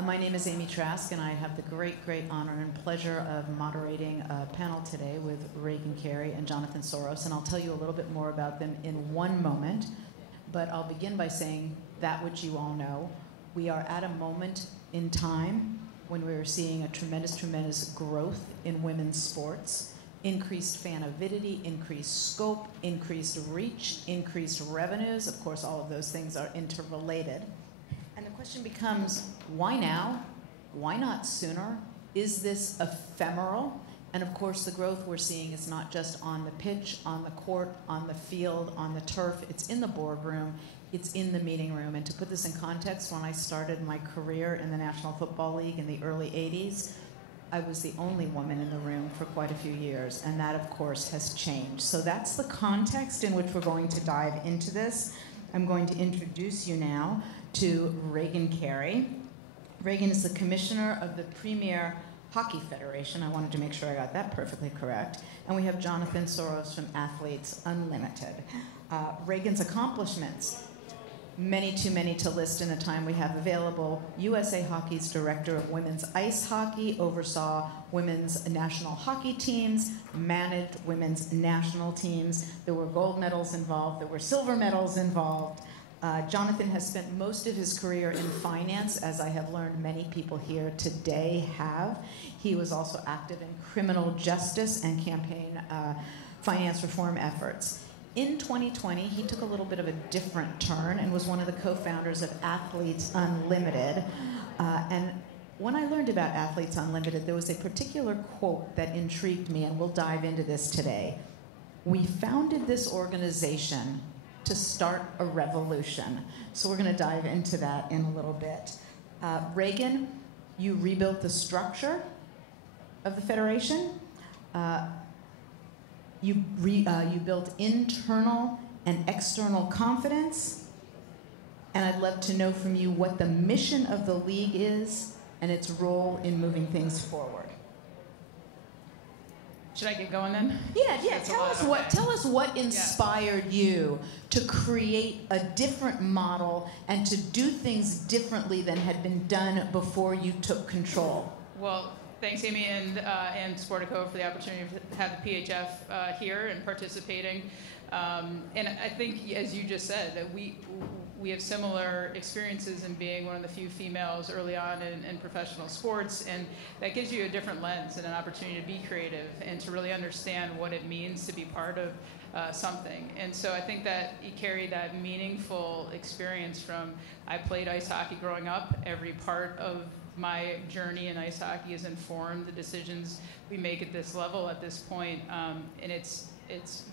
My name is Amy Trask, and I have the great honor and pleasure of moderating a panel today with Reagan, Carey, and Jonathan Soros. And I'll tell you a little bit more about them in one moment. But I'll begin by saying that which you all know. We are at a moment in time when we are seeing a tremendous growth in women's sports. Increased fan avidity, increased scope, increased reach, increased revenues. Of course, all of those things are interrelated. And the question becomes, why now? Why not sooner? Is this ephemeral? And of course, the growth we're seeing is not just on the pitch, on the court, on the field, on the turf. It's in the boardroom. It's in the meeting room. And to put this in context, when I started my career in the National Football League in the early 80s, I was the only woman in the room for quite a few years. And that, of course, has changed. So that's the context in which we're going to dive into this. I'm going to introduce you now to Reagan Carey. Reagan is the commissioner of the Premier Hockey Federation. I wanted to make sure I got that perfectly correct. And we have Jonathan Soros from Athletes Unlimited. Reagan's accomplishments, many too many to list in the time we have available. USA Hockey's director of women's ice hockey, oversaw women's national hockey teams, managed women's national teams. There were gold medals involved. There were silver medals involved. Jonathan has spent most of his career in finance, as I have learned many people here today have. He was also active in criminal justice and campaign finance reform efforts. In 2020, he took a little bit of a different turn and was one of the co-founders of Athletes Unlimited. And when I learned about Athletes Unlimited, there was a particular quote that intrigued me, and we'll dive into this today. We founded this organization to start a revolution. So we're going to dive into that in a little bit. Reagan, you rebuilt the structure of the Federation. You built internal and external confidence. And I'd love to know from you what the mission of the league is and its role in moving things forward. Should I get going then? Yeah. Tell us what inspired you to create a different model and to do things differently than had been done before you took control. Well, thanks, Amy, and Sportico for the opportunity to have the PHF here and participating. And I think, as you just said, that we have similar experiences in being one of the few females early on in professional sports, and that gives you a different lens and an opportunity to be creative and to really understand what it means to be part of something. And so I think that you carry that meaningful experience from, I played ice hockey growing up. Every part of my journey in ice hockey has informed the decisions we make at this level, at this point, and it's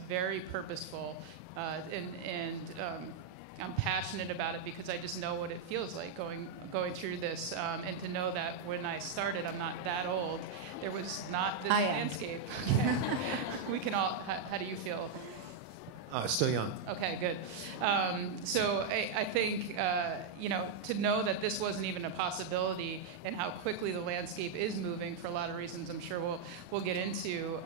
very purposeful, and I'm passionate about it because I just know what it feels like going through this, and to know that when I started, I'm not that old. There was not this landscape. Okay. We can all. How do you feel? Still young. Okay, good. So I think to know that this wasn't even a possibility, and how quickly the landscape is moving for a lot of reasons. I'm sure we'll get into.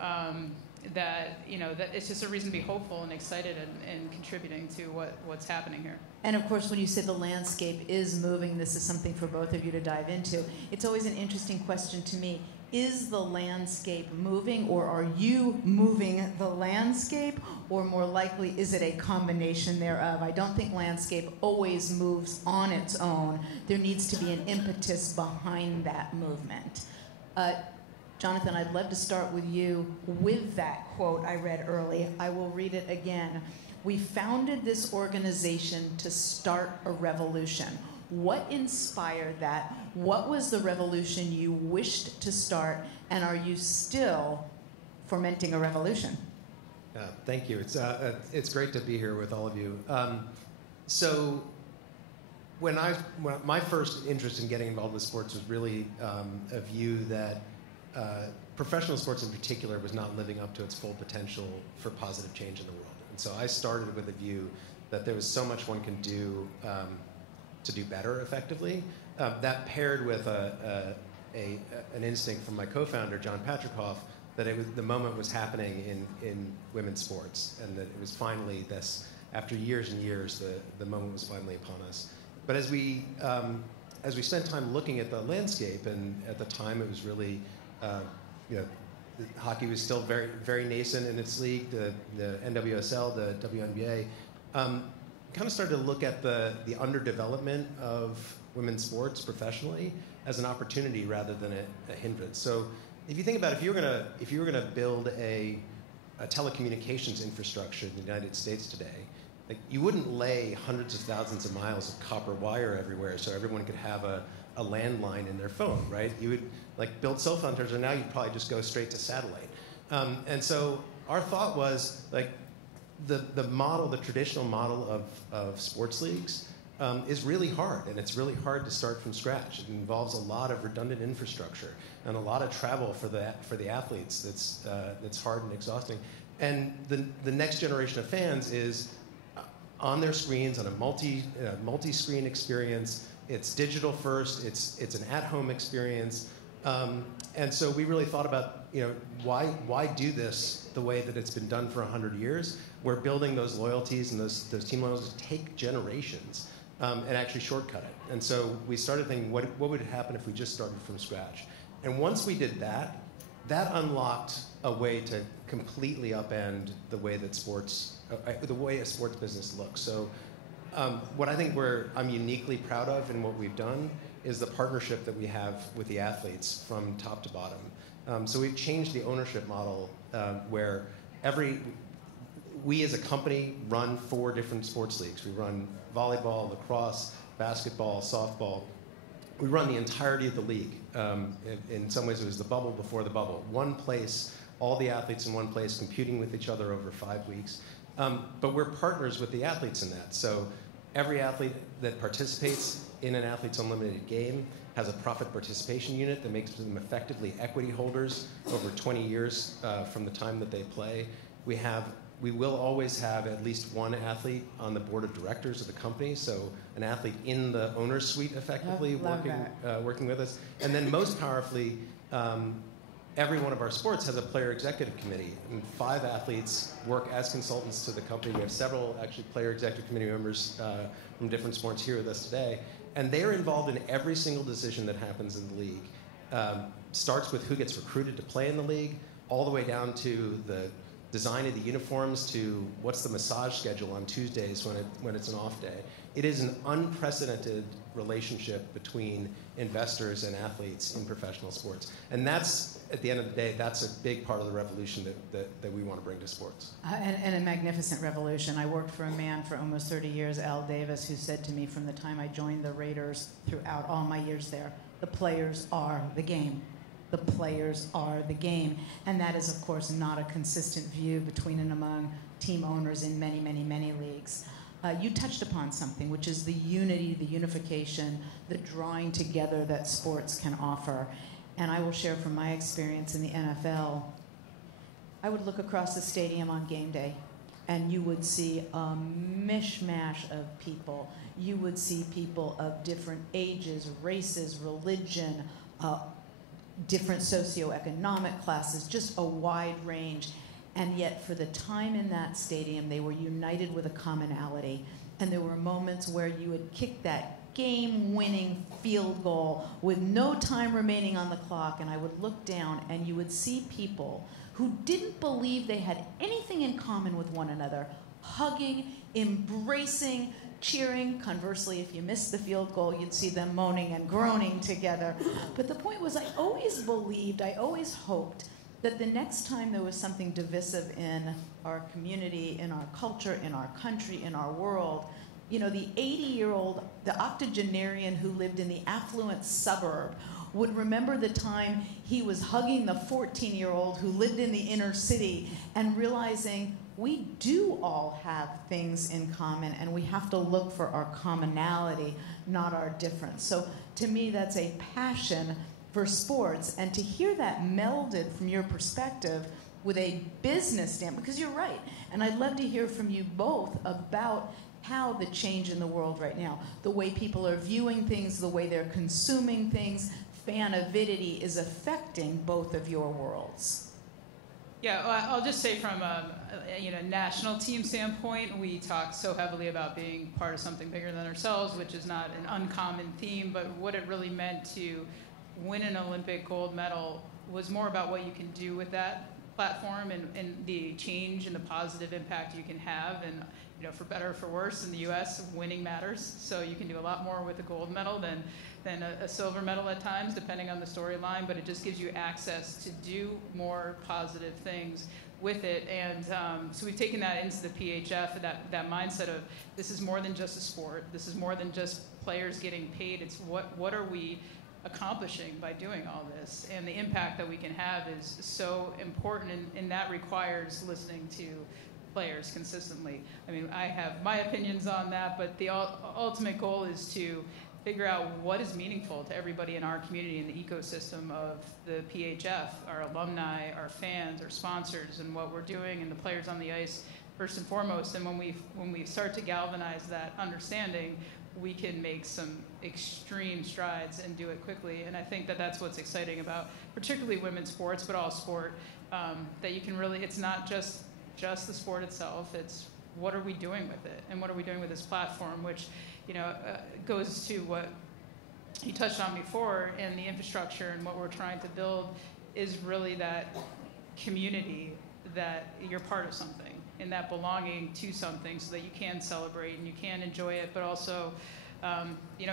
That it's just a reason to be hopeful and excited and contributing to what's happening here. And of course, when you say the landscape is moving, this is something for both of you to dive into. It's always an interesting question to me. Is the landscape moving, or are you moving the landscape, or more likely, is it a combination thereof? I don't think landscape always moves on its own. There needs to be an impetus behind that movement. Jonathan, I'd love to start with you with that quote I read early. I will read it again. We founded this organization to start a revolution. What inspired that? What was the revolution you wished to start? And are you still fomenting a revolution? Thank you. It's great to be here with all of you. So when my first interest in getting involved with sports was really a view that professional sports in particular was not living up to its full potential for positive change in the world. And so I started with a view that there was so much one can do to do better effectively. That paired with an instinct from my co-founder, John Patrickhoff, that the moment was happening in women's sports, and that it was finally this, after years and years, the moment was finally upon us. But as we as we spent time looking at the landscape, and at the time it was really, hockey was still very, very nascent in its league, the NWSL, the WNBA, kind of started to look at the underdevelopment of women's sports professionally as an opportunity rather than a hindrance. So if you think about it, if you were gonna build a telecommunications infrastructure in the United States today, like, you wouldn't lay hundreds of thousands of miles of copper wire everywhere so everyone could have a landline in their phone, right? You would build cell phone towers, and now you'd probably just go straight to satellite. And so our thought was the model, the traditional model of sports leagues is really hard, and it's really hard to start from scratch. It involves a lot of redundant infrastructure and a lot of travel for the athletes. That's hard and exhausting. And the next generation of fans is on their screens on a multi-screen experience. It's digital first. It's an at-home experience. And so we really thought about, why do this the way that it's been done for 100 years? We're building those loyalties and those team loyalties take generations and actually shortcut it. And so we started thinking, what would happen if we just started from scratch? And once we did that, that unlocked a way to completely upend the way that the way a sports business looks. So what I think I'm uniquely proud of in what we've done is the partnership that we have with the athletes from top to bottom. So we've changed the ownership model where we as a company run 4 different sports leagues. We run volleyball, lacrosse, basketball, softball. We run the entirety of the league. In some ways, it was the bubble before the bubble. One place, all the athletes in one place competing with each other over 5 weeks. But we're partners with the athletes in that. So every athlete that participates in an Athletes Unlimited game has a profit participation unit that makes them effectively equity holders over 20 years from the time that they play. We will always have at least one athlete on the board of directors of the company, so an athlete in the owner's suite effectively working with us. And then most powerfully, every one of our sports has a player executive committee, and 5 athletes work as consultants to the company. We have several actually player executive committee members from different sports here with us today, and they are involved in every single decision that happens in the league. Starts with who gets recruited to play in the league, all the way down to the design of the uniforms, to what's the massage schedule on Tuesdays when it's an off day. It is an unprecedented relationship between investors and athletes in professional sports. And that's, at the end of the day, that's a big part of the revolution that we want to bring to sports. And a magnificent revolution. I worked for a man for almost 30 years, Al Davis, who said to me from the time I joined the Raiders throughout all my years there, the players are the game. The players are the game. And that is, of course, not a consistent view between and among team owners in many, many, many leagues. You touched upon something, which is the unity, the unification, the drawing together that sports can offer. And I will share from my experience in the NFL. I would look across the stadium on game day, and you would see a mishmash of people. You would see people of different ages, races, religion, different socioeconomic classes, just a wide range. And yet, for the time in that stadium, they were united with a commonality. And there were moments where you would kick that game-winning field goal with no time remaining on the clock, and I would look down, and you would see people who didn't believe they had anything in common with one another, hugging, embracing, cheering. Conversely, if you missed the field goal, you'd see them moaning and groaning together. But the point was, I always believed, I always hoped that the next time there was something divisive in our community, in our culture, in our country, in our world, the 80-year-old, the octogenarian who lived in the affluent suburb would remember the time he was hugging the 14-year-old who lived in the inner city and realizing we do all have things in common, and we have to look for our commonality, not our difference. So to me, that's a passion for sports, and to hear that melded from your perspective with a business standpoint, because you're right, and I'd love to hear from you both about how the change in the world right now, the way people are viewing things, the way they're consuming things, fan avidity is affecting both of your worlds. Yeah, well, I'll just say from national team standpoint, we talk so heavily about being part of something bigger than ourselves, which is not an uncommon theme, but what it really meant to win an Olympic gold medal was more about what you can do with that platform and the change and the positive impact you can have. And for better or for worse, in the U.S., winning matters. So you can do a lot more with a gold medal than a silver medal at times, depending on the storyline. But it just gives you access to do more positive things with it. And so we've taken that into the PHF, that mindset of this is more than just a sport. This is more than just players getting paid. It's what are we accomplishing by doing all this? And the impact that we can have is so important, and that requires listening to players consistently. I mean, I have my opinions on that, but the ultimate goal is to figure out what is meaningful to everybody in our community and the ecosystem of the PHF, our alumni, our fans, our sponsors, and what we're doing, and the players on the ice first and foremost. And when we start to galvanize that understanding, we can make some extreme strides and do it quickly. And I think that that's what's exciting about particularly women's sports, but all sport, that you can really, it's not just the sport itself, it's what are we doing with it, and what are we doing with this platform, which goes to what you touched on before, and the infrastructure and what we're trying to build is really that community, that you're part of something, and that belonging to something, so that you can celebrate and you can enjoy it, but also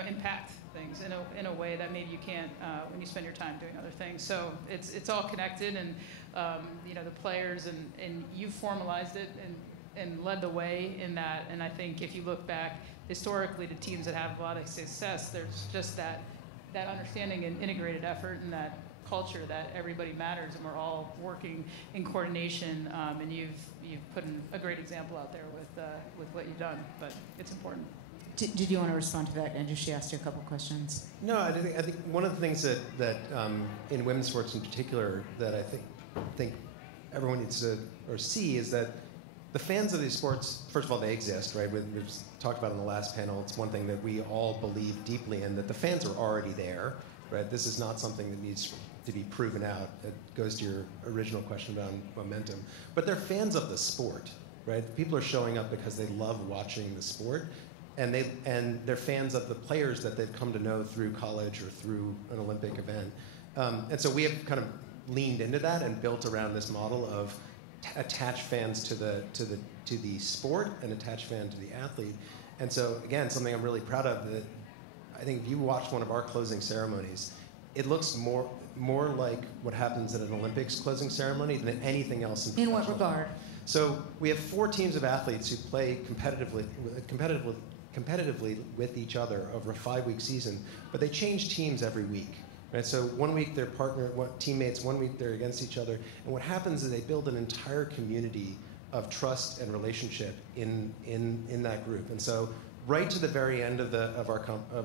impact things in a way that maybe you can't when you spend your time doing other things. So it's all connected, and the players and you've formalized it and led the way in that. And I think if you look back historically to teams that have a lot of success, there's just that understanding and integrated effort and that culture that everybody matters and we're all working in coordination. And you've put a great example out there with what you've done, but it's important. Did you want to respond to that, Andrew? She asked you a couple questions. No, I think one of the things that in women's sports in particular that I think everyone needs to see is that the fans of these sports, first of all, they exist, right? We've talked about in the last panel. It's one thing that we all believe deeply in, that the fans are already there, right? This is not something that needs to be proven out. It goes to your original question about momentum. But they're fans of the sport, right? People are showing up because they love watching the sport. And they're fans of the players that they've come to know through college or through an Olympic event. And so we have kind of leaned into that and built around this model of attach fans to the sport and attach fan to the athlete. And so again, something I'm really proud of, that I think if you watch one of our closing ceremonies, it looks more like what happens at an Olympics closing ceremony than anything else. In what regard? So we have 4 teams of athletes who play competitively with each other over a 5-week season, but they change teams every week. Right? So one week they're teammates, one week they're against each other, and what happens is they build an entire community of trust and relationship in that group. And so right to the very end of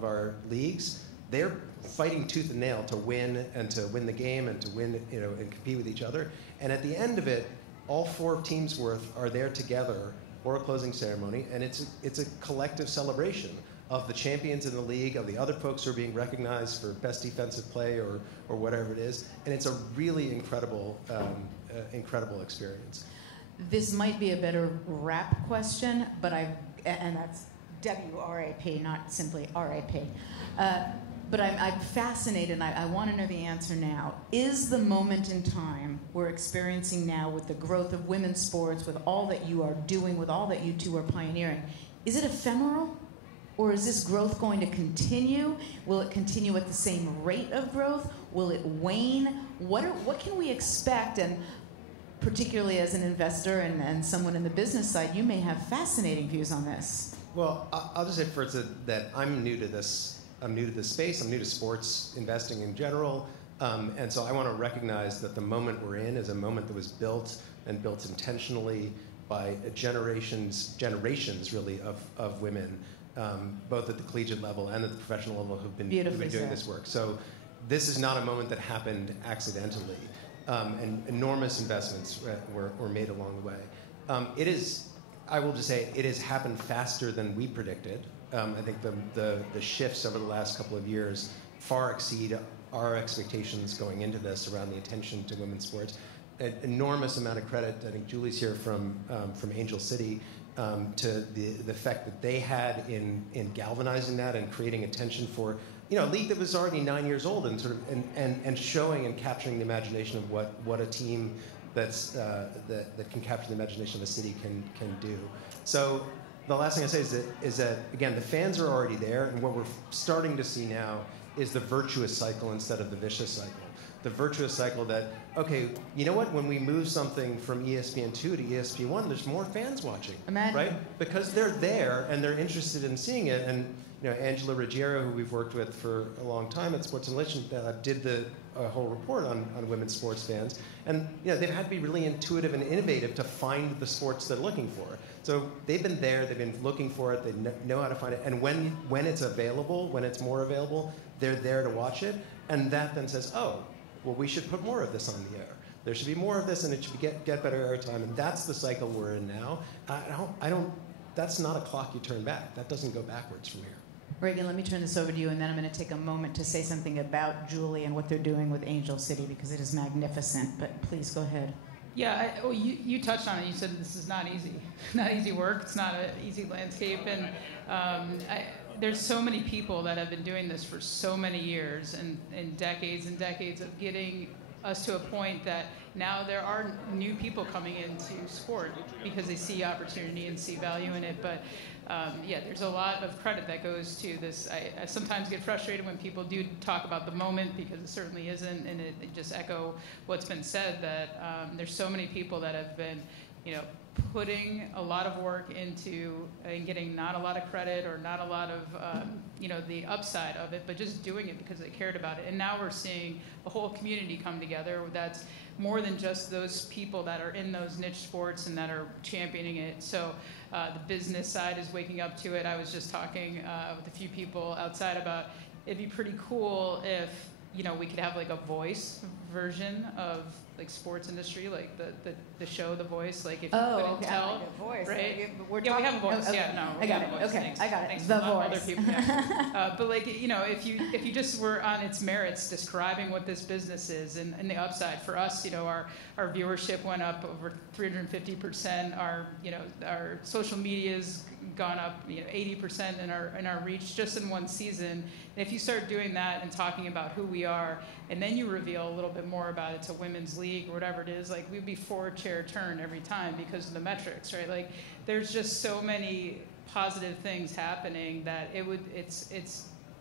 our leagues, they're fighting tooth and nail to win the game and to win and compete with each other. And at the end of it, all 4 teams worth are there together for a closing ceremony, and it's a collective celebration of the champions in the league, of the other folks who are being recognized for best defensive play or whatever it is, and it's a really incredible experience. This might be a better rap question, and that's WRAP, not simply RAP. But I'm fascinated, and I want to know the answer now. Is the moment in time we're experiencing now with the growth of women's sports, with all that you are doing, with all that you two are pioneering, is it ephemeral? Or is this growth going to continue? Will it continue at the same rate of growth? Will it wane? What can we expect? And particularly as an investor and someone in the business side, you may have fascinating views on this. Well, I'll just say first that I'm new to this. I'm new to this space. I'm new to sports investing in general. And so I want to recognize that the moment we're in is a moment that was built intentionally by generations really of women, both at the collegiate level and at the professional level who've been doing this work. So this is not a moment that happened accidentally. And enormous investments were made along the way. I will just say, it has happened faster than we predicted. I think the shifts over the last couple of years far exceed our expectations going into this around the attention to women's sports. an enormous amount of credit. I think Julie's here from Angel City, to the effect that they had in galvanizing that and creating attention for a league that was already 9 years old, and and showing and capturing the imagination of what a team that can capture the imagination of a city can do. So the last thing I say is that again, the fans are already there, and what we're starting to see now is the virtuous cycle instead of the vicious cycle. The virtuous cycle that, okay, you know what? When we move something from ESPN2 to ESPN1, there's more fans watching, Imagine. right? Because they're there and they're interested in seeing it. And Angela Ruggiero, who we've worked with for a long time at Sports Analyst, did the whole report on women's sports fans. And they've had to be really intuitive and innovative to find the sports they're looking for. So they've been there, they've been looking for it, they know how to find it. And when it's available, when it's more available, they're there to watch it. And that then says, oh, well, we should put more of this on the air. There should be more of this, and it should get better airtime. And that's the cycle we're in now. That's not a clock you turn back. That doesn't go backwards from here. Reagan, let me turn this over to you, and then I'm going to take a moment to say something about Julie and what they're doing with Angel City, because it is magnificent. But please go ahead. Yeah, you touched on it. You said this is not easy. Not easy work. It's not an easy landscape. And there's so many people that have been doing this for so many years and decades of getting us to a point that now there are new people coming into sport because they see opportunity and see value in it. But there's a lot of credit that goes to this. I sometimes get frustrated when people do talk about the moment, because it certainly isn't, and it just echo what's been said, that there's so many people that have been, putting a lot of work into and getting not a lot of credit or not a lot of, the upside of it, but just doing it because they cared about it. And now we're seeing a whole community come together that's more than just those people that are in those niche sports and that are championing it. So the business side is waking up to it. I was just talking with a few people outside about it'd be pretty cool if, we could have like a voice version of like sports industry, like the show The Voice, like if you couldn't tell, like a voice. Right? We have a voice. Okay. Yeah, no, I got it. Voice. Okay, Thanks. I got it. Thanks The for Voice. Other people, yeah. But like if you just were on its merits, describing what this business is and the upside for us, our viewership went up over 350%. Our social media's gone up 80% in our reach just in one season. And if you start doing that and talking about who we are, and then you reveal a little bit more about it's a women's league or whatever it is, like we'd be 4-chair turn every time because of the metrics, right? Like there's just so many positive things happening that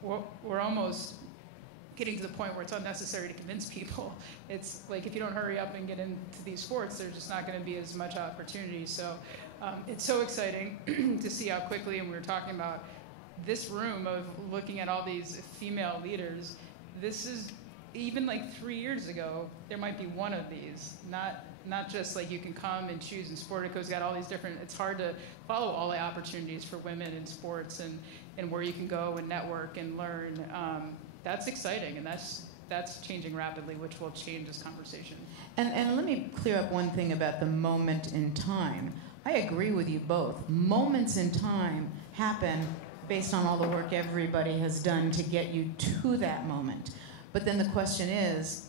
we're almost getting to the point where it's unnecessary to convince people. It's like if you don't hurry up and get into these sports, there's just not going to be as much opportunity. So it's so exciting to see how quickly, and we were talking about this room of looking at all these female leaders. This is even like 3 years ago, there might be one of these, not just like you can come and choose, and Sportico's got all these different, it's hard to follow all the opportunities for women in sports and where you can go and network and learn. That's exciting, and that's changing rapidly, which will change this conversation. And let me clear up one thing about the moment in time. I agree with you both. Moments in time happen based on all the work everybody has done to get you to that moment. But then the question is,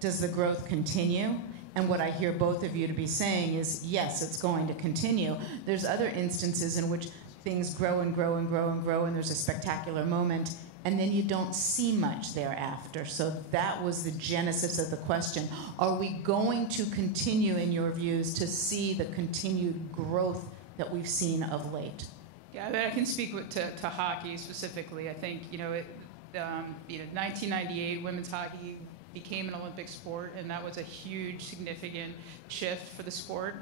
does the growth continue? And what I hear both of you to be saying is, yes, it's going to continue. There's other instances in which things grow and grow and grow and grow, and there's a spectacular moment, and then you don't see much thereafter. So that was the genesis of the question. Are we going to continue, in your views, to see the continued growth that we've seen of late? Yeah, I can speak to hockey specifically. I think, 1998, women's hockey became an Olympic sport, and that was a huge, significant shift for the sport.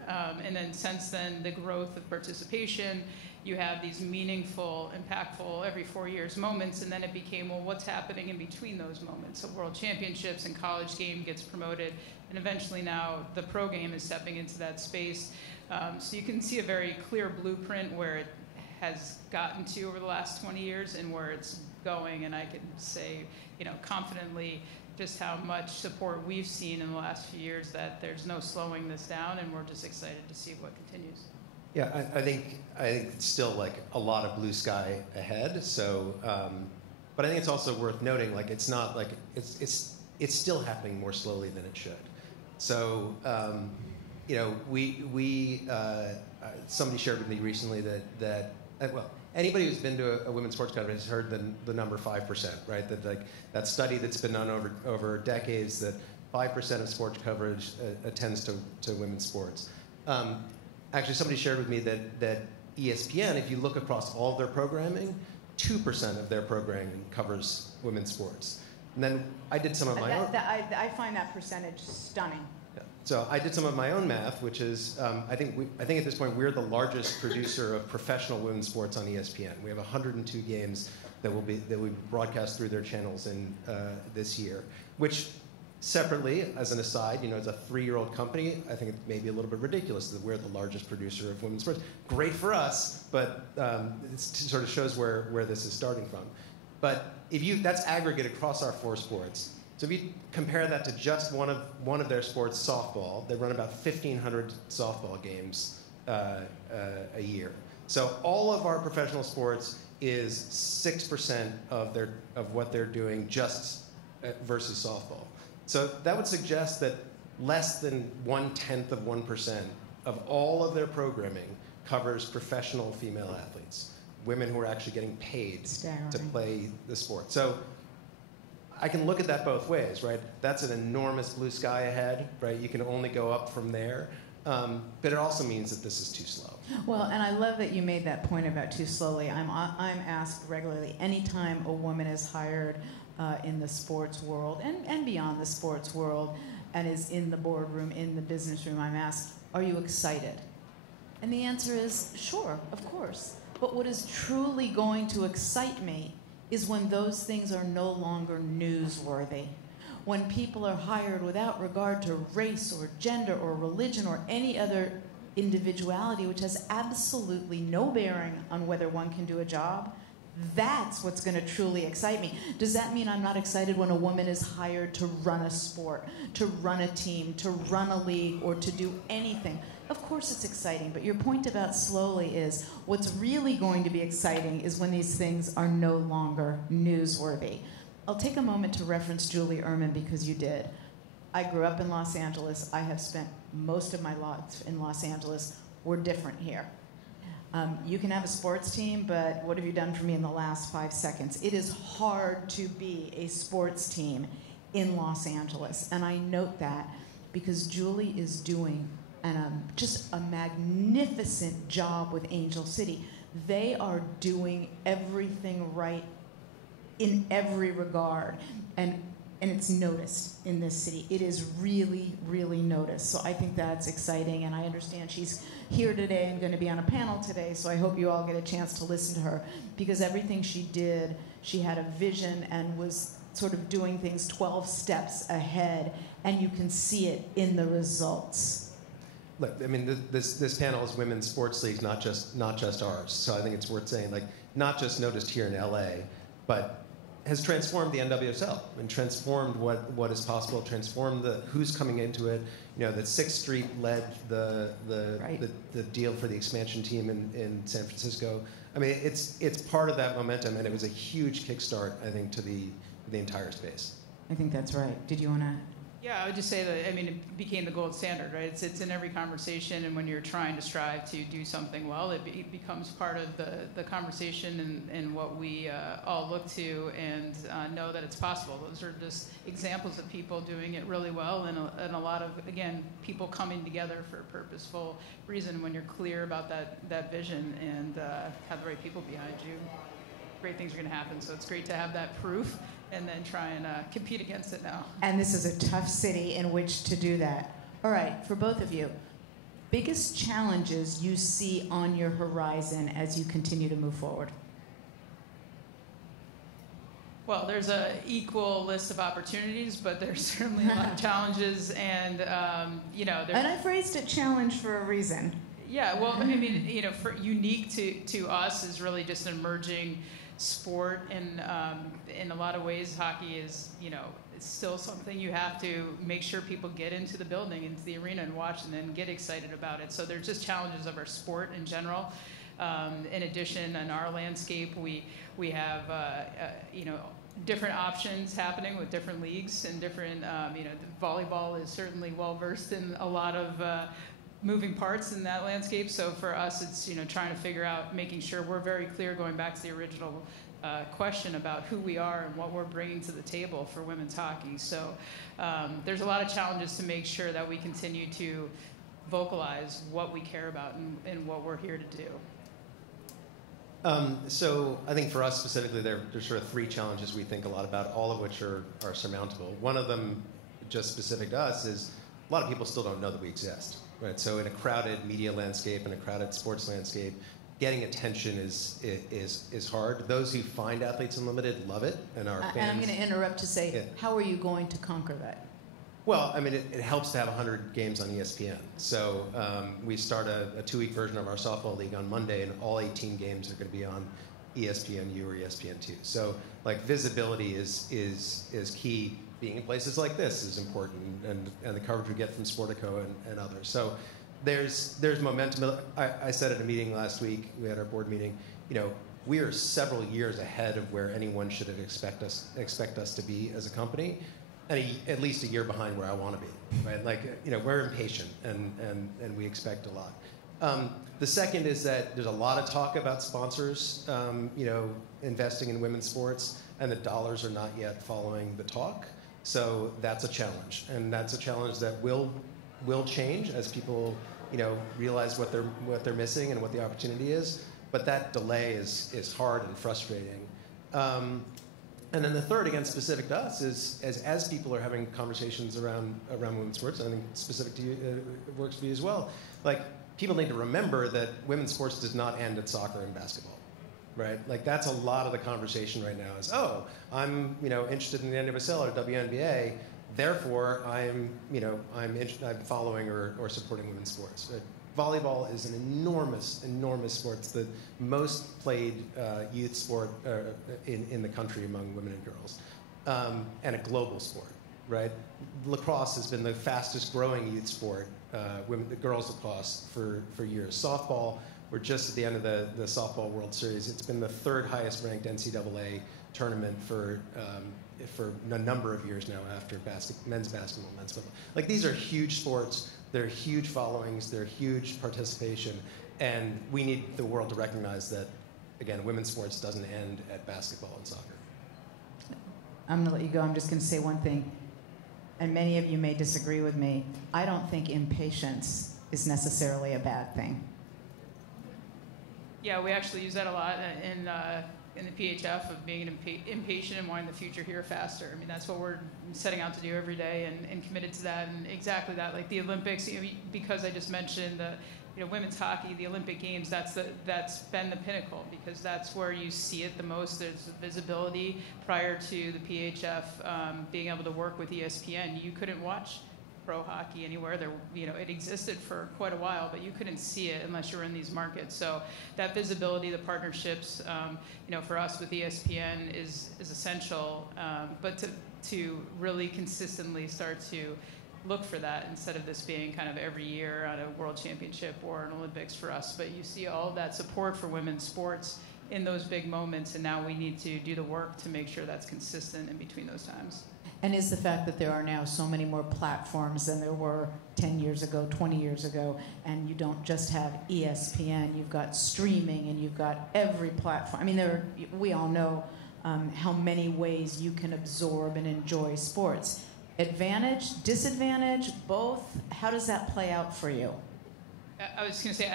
And then since then, the growth of participation, you have these meaningful, impactful, every 4 years moments, and then it became, well, what's happening in between those moments? So world championships and college game gets promoted, and eventually now the pro game is stepping into that space. So you can see a very clear blueprint where it has gotten to over the last 20 years and where it's going, and I can say, confidently just how much support we've seen in the last few years, that there's no slowing this down, and we're just excited to see what continues. Yeah, I think it's still like a lot of blue sky ahead. So, but I think it's also worth noting, like it's not like it's still happening more slowly than it should. So, somebody shared with me recently that anybody who's been to a women's sports conference has heard the number 5%, right? That study that's been done over decades that 5% of sports coverage attends to women's sports. Actually, somebody shared with me that ESPN, if you look across all of their programming, 2% of their programming covers women's sports. And then I did some of my own. I find that percentage stunning. Yeah. So I did some of my own math, which is I think at this point we're the largest producer of professional women's sports on ESPN. We have 102 games that we broadcast through their channels in this year, which separately, as an aside, as a 3-year-old company, I think it may be a little bit ridiculous that we're the largest producer of women's sports. Great for us, but it sort of shows where this is starting from. But that's aggregate across our 4 sports. So if you compare that to just one of their sports, softball, they run about 1,500 softball games a year. So all of our professional sports is 6% of what they're doing just versus softball. So that would suggest that less than 0.1% of all of their programming covers professional female athletes, women who are actually getting paid to play the sport. So I can look at that both ways, right? That's an enormous blue sky ahead, right? You can only go up from there. But it also means that this is too slow. Well, and I love that you made that point about too slowly. I'm asked regularly, anytime a woman is hired in the sports world and beyond the sports world and is in the boardroom, in the business room, I'm asked, are you excited? And the answer is, sure, of course. But what is truly going to excite me is when those things are no longer newsworthy. When people are hired without regard to race or gender or religion or any other individuality, which has absolutely no bearing on whether one can do a job, that's what's going to truly excite me. Does that mean I'm not excited when a woman is hired to run a sport, to run a team, to run a league, or to do anything? Of course it's exciting, but your point about slowly is what's really going to be exciting is when these things are no longer newsworthy. I'll take a moment to reference Julie Ehrman because you did. I grew up in Los Angeles. I have spent most of my life in Los Angeles. We're different here. You can have a sports team, but what have you done for me in the last 5 seconds? It is hard to be a sports team in Los Angeles, and I note that because Julie is doing just a magnificent job with Angel City. They are doing everything right in every regard, and it's noticed in this city. It is really, really noticed. So I think that's exciting, and I understand she's here today and going to be on a panel today, so I hope you all get a chance to listen to her, because everything she did, she had a vision and was sort of doing things 12 steps ahead, and you can see it in the results. Look, I mean, this panel is women's sports leagues, not just ours. So I think it's worth saying, like, not just noticed here in LA, but has transformed the NWSL and transformed what is possible, transformed who's coming into it. That 6th Street led the deal for the expansion team in San Francisco. I mean, it's part of that momentum, and it was a huge kickstart, I think, to the entire space. I think that's right. Did you want to? Yeah, I would just say that, I mean, it became the gold standard, right? It's in every conversation, and when you're trying to strive to do something well, it becomes part of the conversation and what we all look to and know that it's possible. Those are just examples of people doing it really well, and a lot of, again, people coming together for a purposeful reason. When you're clear about that vision and have the right people behind you, great things are going to happen. So it's great to have that proof and then try and compete against it now. And this is a tough city in which to do that. All right, for both of you, biggest challenges you see on your horizon as you continue to move forward? Well, there's an equal list of opportunities, but there's certainly a lot of challenges, and and I phrased it challenge for a reason. Yeah, well, I mean, for unique to us is really just an emerging sport, and in a lot of ways, hockey is, it's still something you have to make sure people get into the building, into the arena, and watch, and then get excited about it. So there's just challenges of our sport in general. In addition, in our landscape, we have different options happening with different leagues and different. Volleyball is certainly well versed in a lot of moving parts in that landscape. So for us, it's trying to figure out, making sure we're very clear, going back to the original question about who we are and what we're bringing to the table for women's hockey. So there's a lot of challenges to make sure that we continue to vocalize what we care about and what we're here to do. So I think for us specifically, there's sort of three challenges we think a lot about, all of which are surmountable. One of them, just specific to us, is a lot of people still don't know that we exist. Right? So in a crowded media landscape and a crowded sports landscape, getting attention is hard. Those who find Athletes Unlimited love it, and our fans. And I'm going to interrupt to say, how are you going to conquer that? Well, I mean, it helps to have 100 games on ESPN. So we start a 2-week version of our softball league on Monday, and all 18 games are going to be on ESPNU or ESPN2. So, like, visibility is key. Being in places like this is important, and the coverage we get from Sportico and others. So there's momentum. I said at a meeting last week, we had our board meeting, we are several years ahead of where anyone should have expect us to be as a company, and at least a year behind where I want to be, right? Like, we're impatient, and we expect a lot. The second is that there's a lot of talk about sponsors, investing in women's sports, and the dollars are not yet following the talk. So that's a challenge, and that's a challenge that will change as people, realize what they're missing and what the opportunity is. But that delay is hard and frustrating. And then the third, again, specific to us, is as people are having conversations around women's sports, I think specific to you, it works for you as well. Like, people need to remember that women's sports does not end at soccer and basketball. Right, like that's a lot of the conversation right now. Is I'm interested in the NWSL or WNBA, therefore I'm following or supporting women's sports. Volleyball is an enormous sport. It's the most played youth sport in the country among women and girls, and a global sport. Right, lacrosse has been the fastest growing youth sport, girls lacrosse for years. Softball. We're just at the end of the Softball World Series. It's been the third highest ranked NCAA tournament for a number of years now after men's basketball, men's football. Like, these are huge sports. They're huge followings. They're huge participation. And we need the world to recognize that, again, women's sports doesn't end at basketball and soccer. I'm going to let you go. I'm just going to say one thing. And many of you may disagree with me. I don't think impatience is necessarily a bad thing. Yeah, we actually use that a lot in the PHF, of being impatient and wanting the future here faster. I mean, that's what we're setting out to do every day, and committed to that. And exactly that, like the Olympics, because I just mentioned the women's hockey, the Olympic Games. That's been the pinnacle, because that's where you see it the most. There's visibility. Prior to the PHF being able to work with ESPN, you couldn't watch pro hockey anywhere. It existed for quite a while, but you couldn't see it unless you were in these markets. So that visibility, the partnerships, for us with ESPN is essential. But to really consistently start to look for that, instead of this being kind of every year on a world championship or an Olympics for us. But you see all of that support for women's sports in those big moments, and now we need to do the work to make sure that's consistent in between those times. And is the fact that there are now so many more platforms than there were 10 years ago, 20 years ago, and you don't just have ESPN, you've got streaming, and you've got every platform. I mean, we all know how many ways you can absorb and enjoy sports. Advantage, disadvantage, both? How does that play out for you? I was going to say,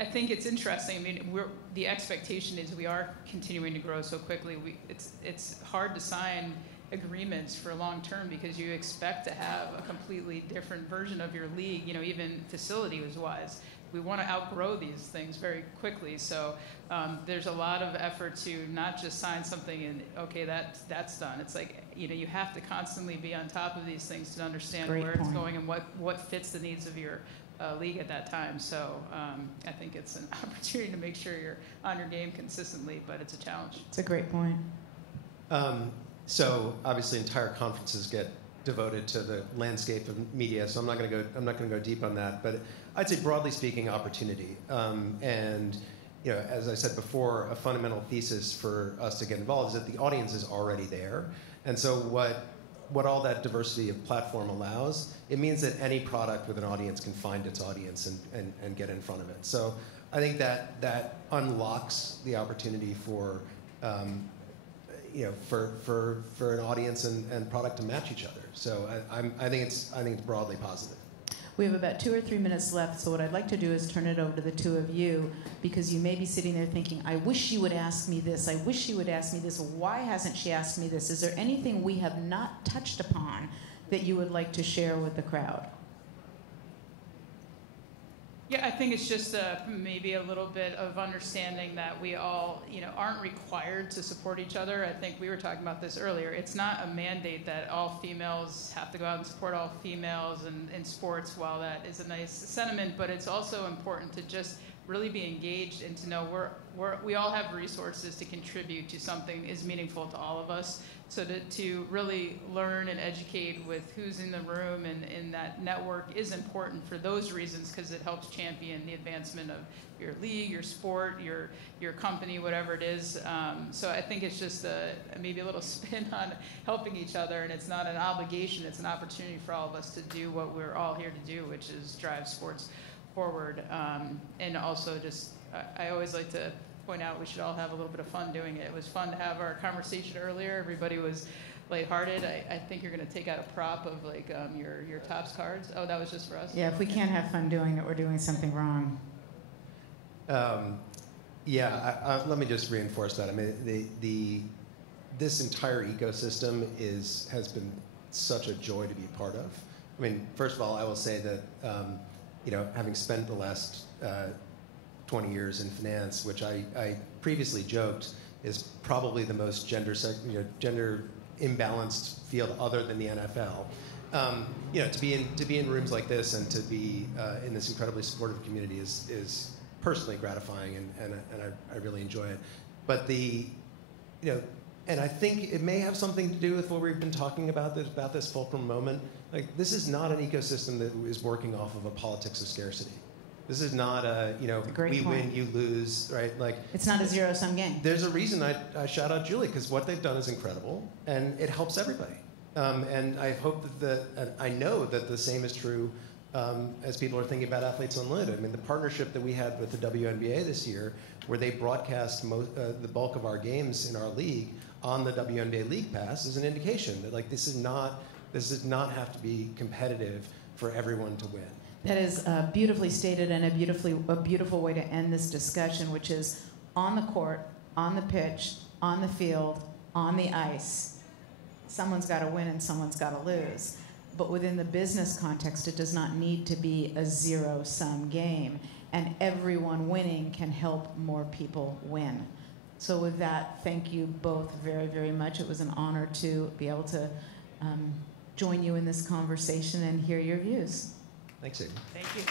I think it's interesting. I mean, the expectation is we are continuing to grow so quickly. It's hard to sign agreements for long term, because you expect to have a completely different version of your league, even facility-wise. We want to outgrow these things very quickly. So there's a lot of effort to not just sign something and, okay, that's done. It's like, you have to constantly be on top of these things to understand where it's going and what fits the needs of your league at that time. So I think it's an opportunity to make sure you're on your game consistently, but it's a challenge. It's a great point. So obviously, entire conferences get devoted to the landscape of media. So I'm not going to go deep on that. But I'd say, broadly speaking, opportunity. And as I said before, a fundamental thesis for us to get involved is that the audience is already there. And so what all that diversity of platform allows, it means that any product with an audience can find its audience and get in front of it. So I think that unlocks the opportunity for for an audience and product to match each other. So I think it's broadly positive. We have about 2 or 3 minutes left, so what I'd like to do is turn it over to the two of you, because you may be sitting there thinking, I wish she would ask me this, I wish she would ask me this, why hasn't she asked me this? Is there anything we have not touched upon that you would like to share with the crowd? Yeah, I think it's just maybe a little bit of understanding that we all, aren't required to support each other. I think we were talking about this earlier. It's not a mandate that all females have to go out and support all females in sports. While that is a nice sentiment, but it's also important to just really be engaged and to know we all have resources to contribute to something is meaningful to all of us. So to really learn and educate with who's in the room and in that network is important for those reasons, because it helps champion the advancement of your league, your sport, your company, whatever it is. So I think it's just maybe a little spin on helping each other, and it's not an obligation, it's an opportunity for all of us to do what we're all here to do, which is drive sports forward. And also just, I always like to point out we should all have a little bit of fun doing it. It was fun to have our conversation earlier. Everybody was lighthearted. I think you're going to take out a prop of your Topps cards. Oh, that was just for us? Yeah, if we can't have fun doing it, we're doing something wrong. Let me just reinforce that. I mean, this entire ecosystem has been such a joy to be part of. I mean, first of all, I will say that having spent the last 20 years in finance, which I previously joked is probably the most gender imbalanced field other than the NFL. To be in rooms like this and to be in this incredibly supportive community is personally gratifying, and I really enjoy it. But and I think it may have something to do with what we've been talking about this fulcrum moment. Like, this is not an ecosystem that is working off of a politics of scarcity. This is not we win, you lose, right? Like, it's not a zero-sum game. There's a reason I shout out Julie, because what they've done is incredible, and it helps everybody. And I hope I know that the same is true as people are thinking about Athletes Unlimited. I mean, the partnership that we had with the WNBA this year, where they broadcast the bulk of our games in our league on the WNBA League Pass, is an indication that this does not have to be competitive for everyone to win. That is beautifully stated, and a beautiful way to end this discussion, which is on the court, on the pitch, on the field, on the ice. Someone's got to win and someone's got to lose. But within the business context, it does not need to be a zero-sum game. And everyone winning can help more people win. So with that, thank you both very, very much. It was an honor to be able to join you in this conversation and hear your views. Thanks, Amy. Thank you.